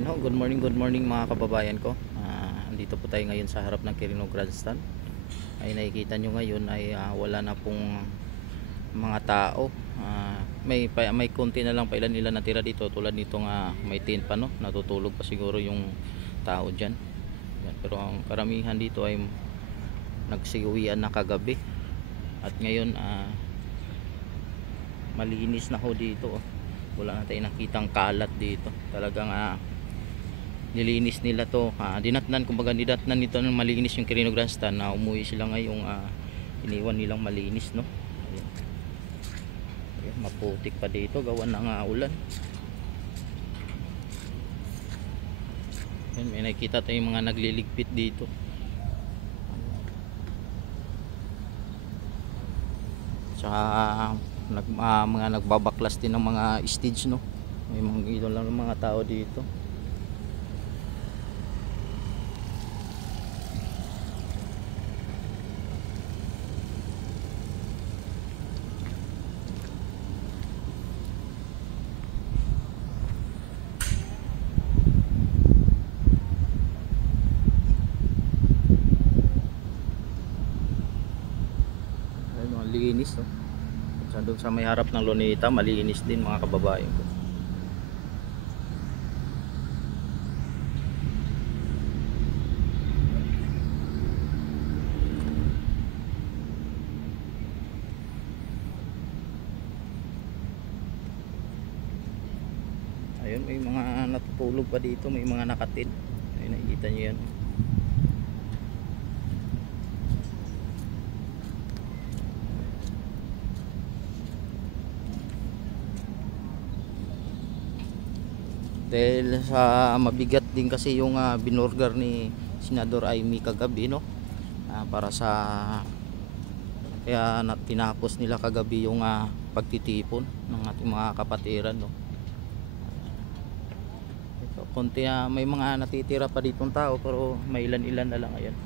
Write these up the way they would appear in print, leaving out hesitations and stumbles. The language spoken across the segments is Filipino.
Ayun ho, good morning mga kababayan ko. Andito po tayo ngayon sa harap ng Quirino Grandstand. Ay nakikita nyo ngayon ay wala na pong mga tao. May konti na lang pa ilan natira dito, tulad nitong may tent pa, no? Natutulog pa siguro yung tao dyan. Yan. Pero ang karamihan dito ay nagsiuwian na kagabi. At ngayon malinis na ho dito, oh. Wala na tayong nakitang kalat dito. Talagang nilinis nila to, dinatnan, kumbaga dinatnan nito ng malinis yung Quirino Grandstand, na umuwi sila ngayong iniwan nilang malinis, no. Ayan. Ayan, maputik pa dito gawa ng ulan. Ayan, may nakikita tayong mga nagliligpit dito. Tsaka mga nagbabaklas din ng mga stage, no. May mga idol lang ng mga tao dito. Ay, mga linis, no. Doon sa may harap ng Luneta, malinis din mga kababayan ko. Ayun, may mga natutulog pa dito, may mga nakatin. Ayun, nakikita nyo yan. Dahil sa mabigat din kasi yung binorgar ni Senador Amy kagabi, no. Para sa kaya tinapos nila kagabi yung pagtitipon ng ating mga kapatiran, no. Ito, konti may mga natitira pa ditong tao, pero may ilan-ilan na lang. Ayan,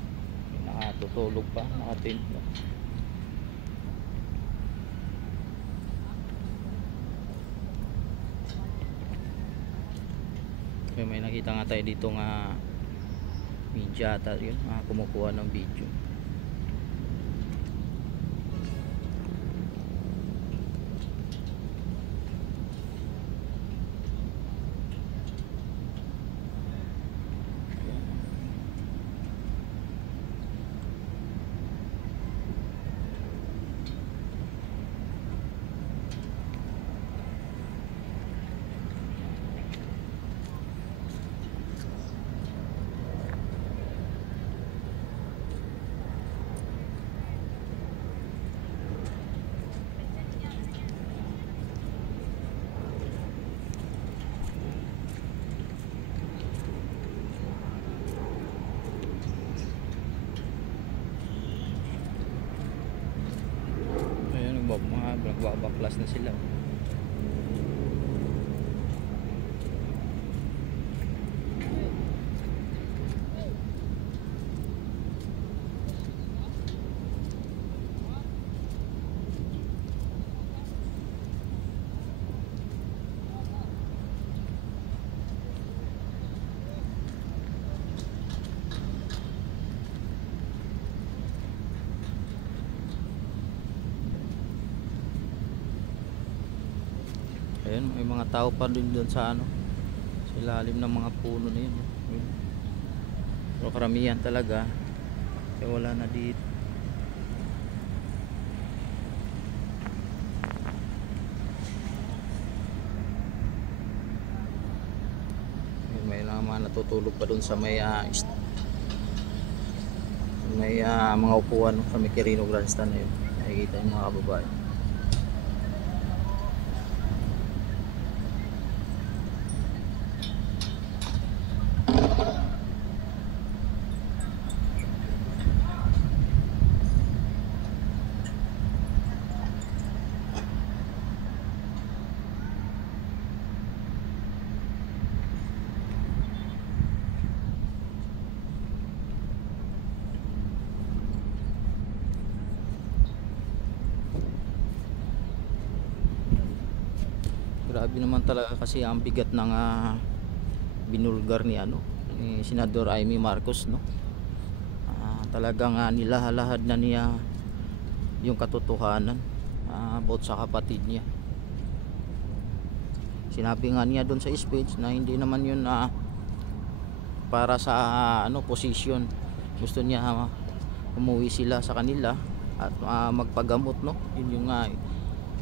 nakatutulog pa, nakatent, no. May nakita nga tayo dito media ata yun, kumukuha ng video. Nagbabaklas na sila. Ayun, may mga tao pa din doon sa sa ilalim ng mga puno na yun. Pero karamihan talaga kaya wala na dito. Ayun, may mga natutulog pa doon sa may mga upuan, sa may Quirino Grandstand na yun. Nakikita yung mga kababayan. Grabe naman talaga kasi ang bigat ng binulgar ni ni Senador Amy Marcos, no. Talagang nilahalahad na niya yung katotohanan about sa kapatid niya. Sinabi nga niya doon sa speech na hindi naman yun para sa posisyon. Gusto niya umuwi sila sa kanila at magpagamot, no. Yun yung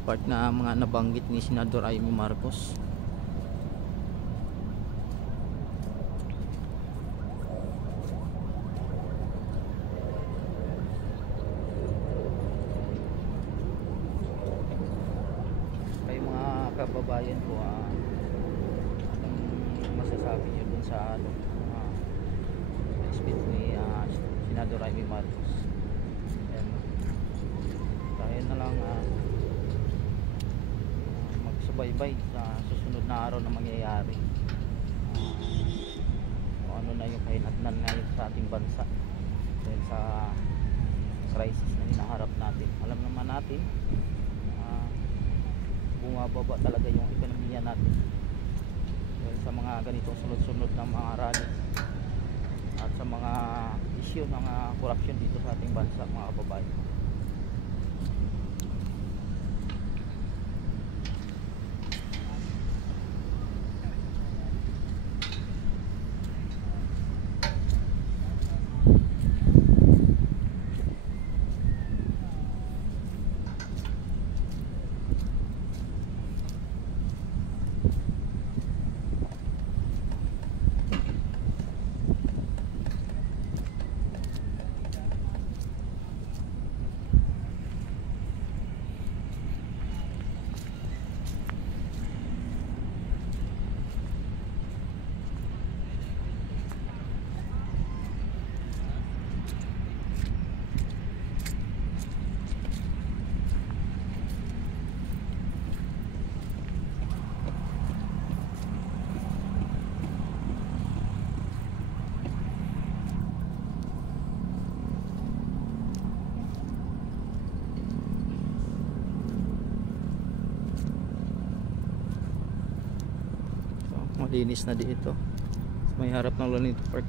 part na mga nabanggit ni Senador Amy Marcos. Kay mga kababayan ko, anong masasabi niyo dun sa speech ni Senador Amy Marcos? Ayan, tayo na lang magsubaybay sa susunod na araw na mangyayari, kung ano na yung kahinatnan ngayon sa ating bansa dahil sa crisis na hinaharap natin. Alam naman natin bumababa talaga yung ekonomiya natin dahil sa mga ganitong sunod-sunod na mga rally at sa mga issue ng corruption dito sa ating bansa, mga kababayan. Malinis na dito, may harap ng Lanito Park.